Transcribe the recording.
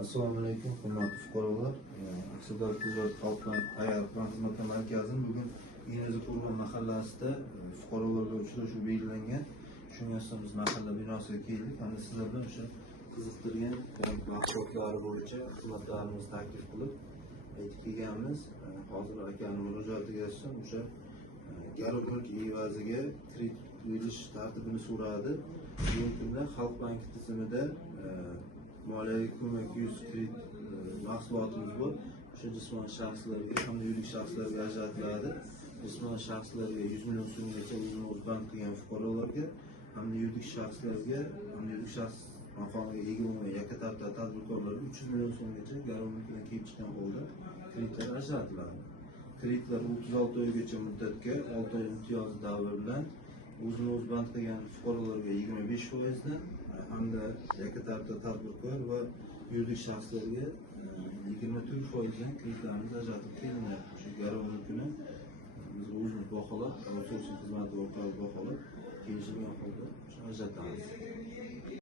Assalomu alaykum, hurmatli fuqarolar. Aksiyador tijorat xalqdan ayariq bank xizmat markazining bugun Yunuzoqo'rg'on mahallasida fuqarolarga uchrashuv belgilangan. Shunga asosida biz mahalla binosiga keldik. Ana sizlar bilan o'sha qiziqtirgan bank mahsulotlari bo'yicha xizmatlarimizni taklif qilib aytib kelganmiz. Hozir akaning murojaatiga asosan o'sha garov evaziga kredit berish tartibini so'radi. Bugungi kunda Xalq banki tizimida moliyaviy ko'mak 100 kredit mahsulotimiz bor. O'sha jismoniy shaxslarga hamda yuridik shaxslarga ajratiladi. Jismoniy shaxslarga 100 million so'mgacha o'zini bank qilgan fuqarolarga hamda yuridik shaxslarga hamda yuridik shaxs maqomiga ega bo'lmagan yakka tartibda tadbirkorlarga 300 million so'mgacha garovnikidan kelib chiqqan holda kreditlar ajratiladi. Kreditlar 36 oygacha muddatga 6 oy imtiyozli davr bilan o'zini o'zi band qilgan fuqarolarga 25% hamda yakka tartibda tadbirkor va yuridik shaxslarga 24% kreditlarimiz ajratib kelinyapti. Shu garovnikini biz o'zimiz baholab, outsourcing xizmati orqali baholab kelishilgan holda ajratamiz.